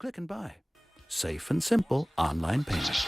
Click and buy. Safe and simple online payment.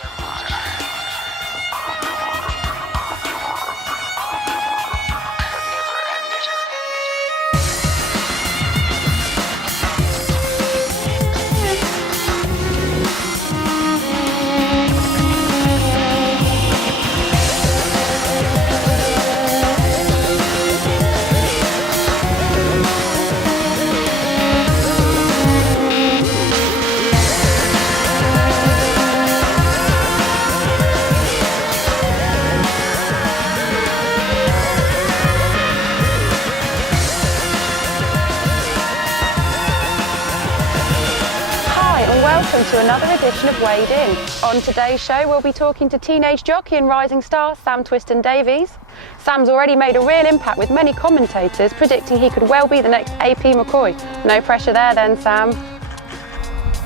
Welcome to another edition of Weighed In. On today's show, we'll be talking to teenage jockey and rising star Sam Twiston-Davies. Sam's already made a real impact with many commentators predicting he could well be the next AP McCoy. No pressure there then, Sam.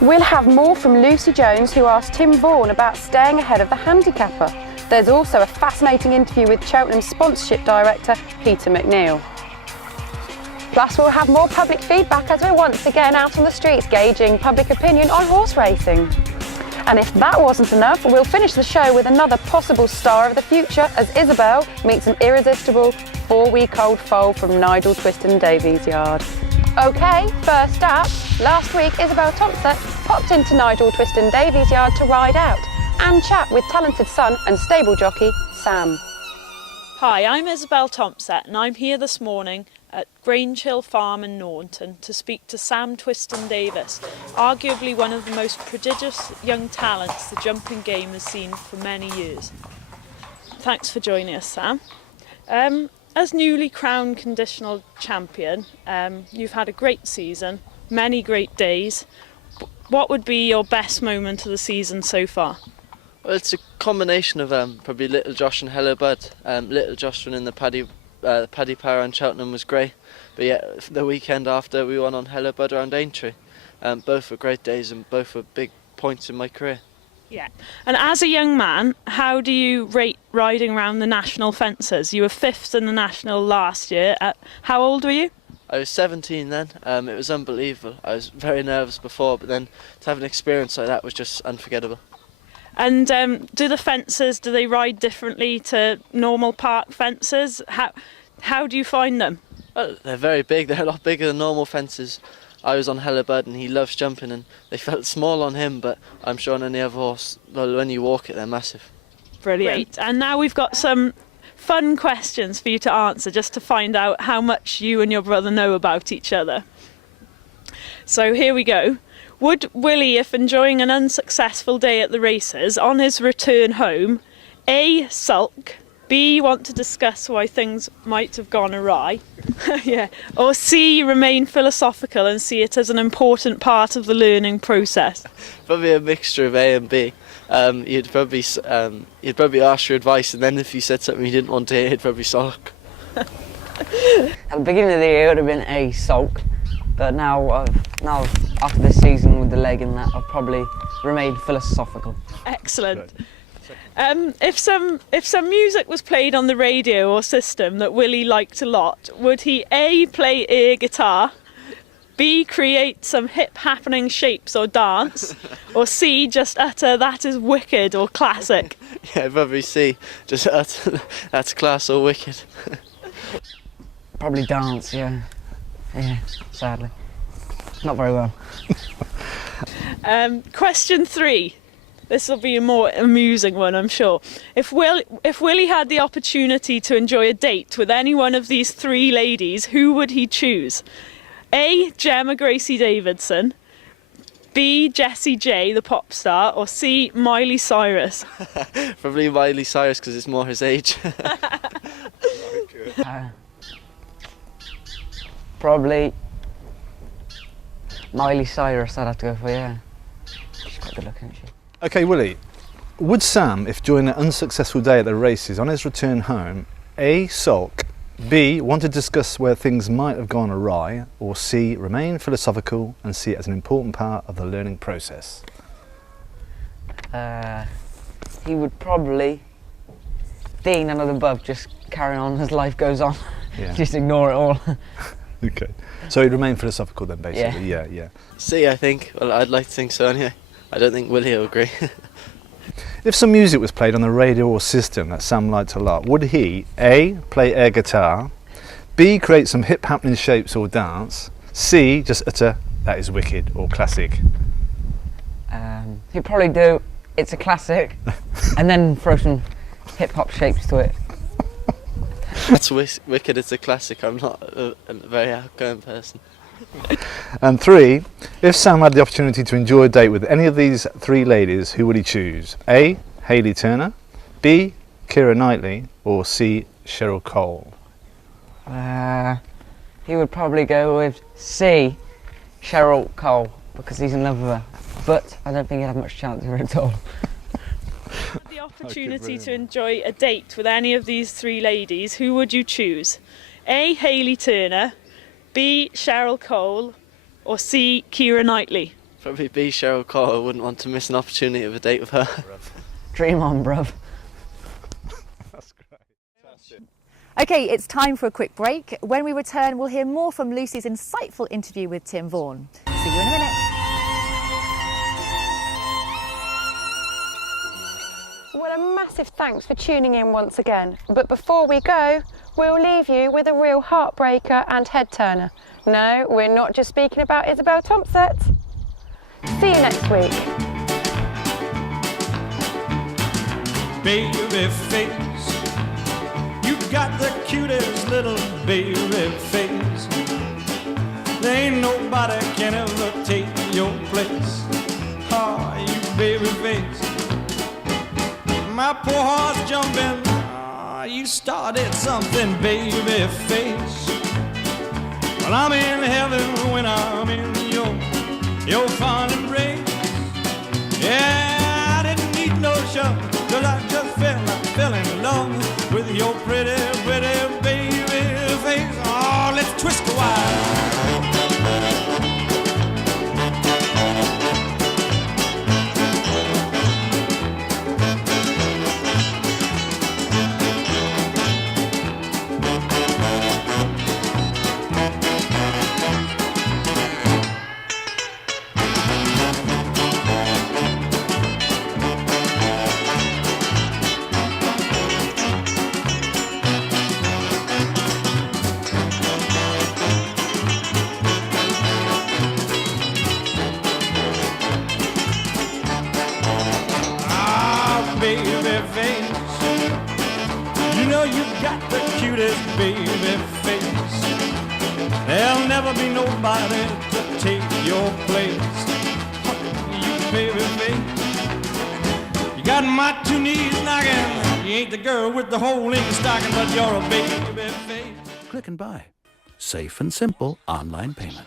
We'll have more from Lucy Jones, who asked Tim Vaughan about staying ahead of the handicapper. There's also a fascinating interview with Cheltenham's sponsorship director, Peter McNeil. Plus, we'll have more public feedback as we're once again out on the streets gauging public opinion on horse racing. And if that wasn't enough, we'll finish the show with another possible star of the future as Isabel meets an irresistible 4-week-old foal from Nigel Twiston-Davies' yard. OK, first up, last week Isabel Thompson popped into Nigel Twiston-Davies' yard to ride out and chat with talented son and stable jockey Sam. Hi, I'm Isabel Thompson and I'm here this morning at Grange Hill Farm in Naunton to speak to Sam Twiston-Davies, arguably one of the most prodigious young talents the jumping game has seen for many years. Thanks for joining us, Sam. As newly crowned conditional champion, you've had a great season, many great days. What would be your best moment of the season so far? Well, it's a combination of probably Little Josh and Hello Bud. Little Josh winning the Paddy Power around Cheltenham was great, but yeah, the weekend after we won on Hello Bud around Aintree. Both were great days and both were big points in my career. Yeah, and as a young man, how do you rate riding around the national fences? You were 5th in the national last year. How old were you? I was 17 then. It was unbelievable. I was very nervous before, but then to have an experience like that was just unforgettable. And do the fences, do they ride differently to normal park fences? How do you find them? Well, they're very big. They're a lot bigger than normal fences. I was on Hello Bud and he loves jumping and they felt small on him, but I'm sure on any other horse, well, when you walk it, they're massive. Brilliant. And now we've got some fun questions for you to answer just to find out how much you and your brother know about each other. So here we go. Would Willie, if enjoying an unsuccessful day at the races, on his return home, A, sulk, B, want to discuss why things might have gone awry, yeah, or C, remain philosophical and see it as an important part of the learning process? Probably a mixture of A and B. You'd probably ask your advice, and then if you said something you didn't want to hear, he'd probably sulk. At the beginning of the year, it would have been A, sulk. But now after this season with the leg and that, I'll probably remain philosophical. Excellent. If some music was played on the radio or system that Willie liked a lot, would he A, play air guitar, B, create some hip happening shapes or dance, or C, just utter that is wicked or classic? Yeah, probably C, just utter that's class or wicked. Probably dance, yeah. Yeah, sadly. Not very well. Question 3. This will be a more amusing one, I'm sure. If Willie had the opportunity to enjoy a date with any one of these 3 ladies, who would he choose? A, Gemma Gracie Davidson, B, Jessie J, the pop star, or C, Miley Cyrus? Probably Miley Cyrus because it's more his age. Probably Miley Cyrus, I'd have to go for, yeah. She's quite good looking, isn't she? OK, Willie, would Sam, if during an unsuccessful day at the races, on his return home, A, sulk, B, want to discuss where things might have gone awry, or C, remain philosophical and see it as an important part of the learning process? He would probably, D, none of the above, just carry on as life goes on. Yeah. Just ignore it all. Okay. So he'd remain philosophical then, basically. Yeah. C, I think. Well, I'd like to think so anyway. I don't think Willie will agree. If some music was played on the radio or system that Sam liked a lot, would he A, play air guitar, B, create some hip happening shapes or dance, C, just utter that is wicked or classic? He'd probably do it's a classic and then throw some hip hop shapes to it. That's wicked, it's a classic. I'm not a very outgoing person. And 3, if Sam had the opportunity to enjoy a date with any of these 3 ladies, who would he choose? A, Hayley Turner, B, Keira Knightley, or C, Cheryl Cole? He would probably go with C, Cheryl Cole, because he's in love with her. But I don't think he'd have much chance of her at all. The opportunity to enjoy a date with any of these 3 ladies, who would you choose? A, Hayley Turner, B, Cheryl Cole, or C, Keira Knightley? Probably B, Cheryl Cole. I wouldn't want to miss an opportunity of a date with her. Dream on, bruv. That's great. OK, it's time for a quick break. When we return, we'll hear more from Lucy's insightful interview with Tim Vaughan. See you in a minute. Well, a massive thanks for tuning in once again. But before we go, we'll leave you with a real heartbreaker and head turner. No, we're not just speaking about Isabel Thompson. See you next week. Baby face, you got the cutest little baby face. There ain't nobody can ever take your place. Oh, you baby face. My poor heart's jumping. Oh, you started something, baby face. Well, I'm in heaven when I'm in your fond embrace. Yeah, I didn't need no shove, 'cause I just fell in love with your pretty, pretty baby face. Oh, let's twist a while. Baby face, there'll never be nobody to take your place. You baby face, you got my 2 knees knocking. You ain't the girl with the hole in your stocking, but you're a baby face. Click and buy. Safe and simple online payment.